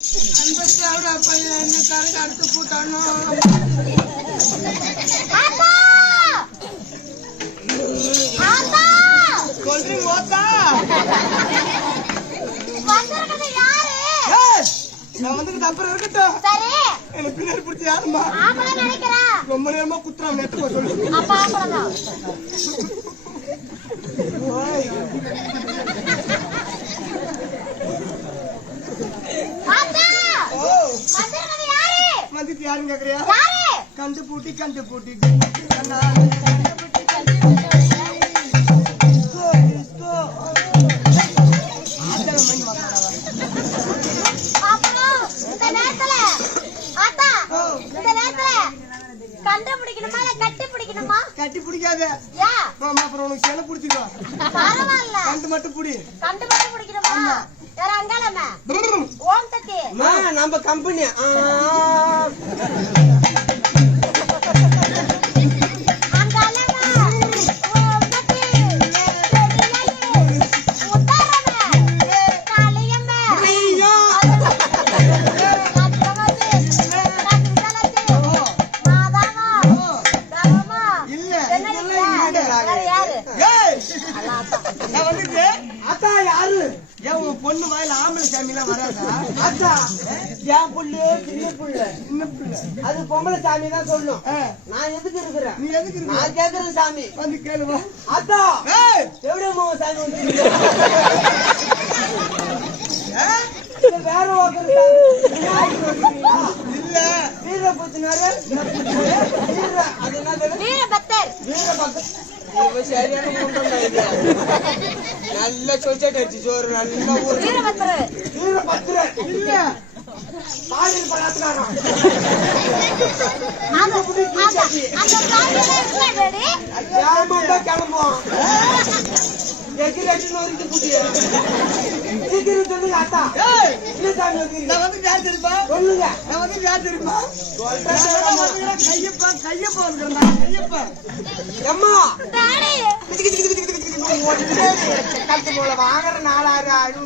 என்ன கரை அடுத்து போட்டானோ சொல்றீங்க ஓத்தா நான் வந்து அப்புறம் இருக்கட்டும் எனக்கு பின்னாடி பிடிச்சி யாருமா ரொம்ப நேரமா குத்துறான் நெட்டு சொல்லு வந்துட்டு யாருன்னு கேக்குறியா கண்டு பூட்டி கட்டி பிடிக்காத அப்புறம் உனக்கு செல பிடிச்சிருவான் கண்டு மட்டும் பிடி நம்ம கம்பெனி பொண்ணு வாயில ஆம்பளை சாமி எல்லாம் வராதா? என் புள்ளு சின்ன புள்ள அது பொம்பளை சாமி தான் சொல்லும். நான் எதுக்கு இருக்கிறேன்? நீ எதுக்கு? நான் கேக்குறேன் சாமி வந்து கேளுவா. அத்தா எவ்வளவு சாமி வந்து வேற இல்ல வீரபத்தினாரு அது என்ன வீரபத்தர் சரியான நல்ல சொச்சட்டு அடிச்சு சோறு நல்ல வீரபத்திரன் இல்ல பாலியல் பலாத்காரம் கிளம்புவோம் வாங்குற 4000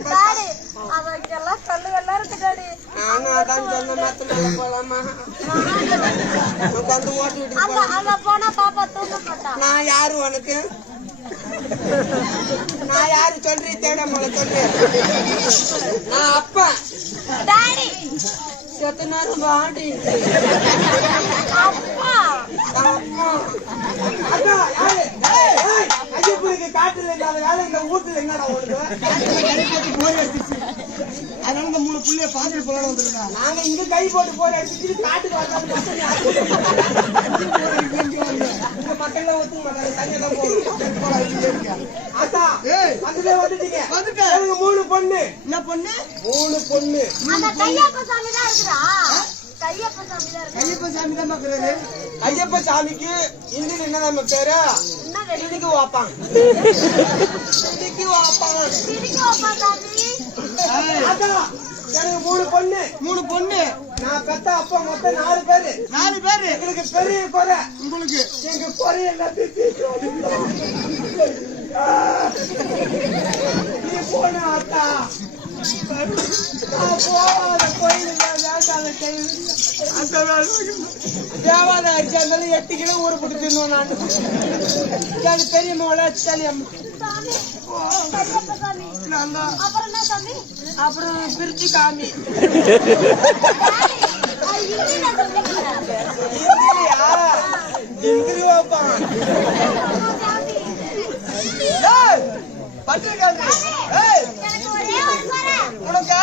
நான் யாரு உனக்கு நான் யாரு சொல்றேன் தேட மலை சொல்றேன் நான் அப்பா செத்த நேரம் பாடி காட்டுல வேலை இந்த வீட்டுல என்னடா ஓடுது அதனால இந்த 3 புள்ளைய பாத்துட்டு போல வந்துருக்கா நாங்க இங்க கை போட்டு போய் அடிச்சுட்டு காட்டுக்கு வந்தாலும் மக்கள்ல ஒத்துக்க மாட்டாங்க தனியா தான் போகணும் அத்தா அதுல வந்துட்டீங்க வந்துட்டேன் 3 பொண்ணு என்ன பொண்ணு 3 பொண்ணு அந்த கையப்ப சாமி தான் இருக்குடா கையப்ப சாமி தான் பாக்குறாரு கையப்ப சாமிக்கு இன்னும் என்ன நம்ம பேரு இன்னைக்கு வாப்பாங்க எனக்கு 3 பொண்ணு நான் பெத்த அப்பா மொத்தம் 4 பேரு எங்களுக்கு பெரிய குறை உங்களுக்கு எங்க குறை எல்லாத்தையும் நீ போன அத்தா தேவாத அரிசி இருந்தாலும் 8 கிலோ ஊற பிடிச்சிருந்தோம் நான் அது பெரிய மோள அப்புறம் பிரிச்சு காமி பட்டிருக்காங்க உனக்கா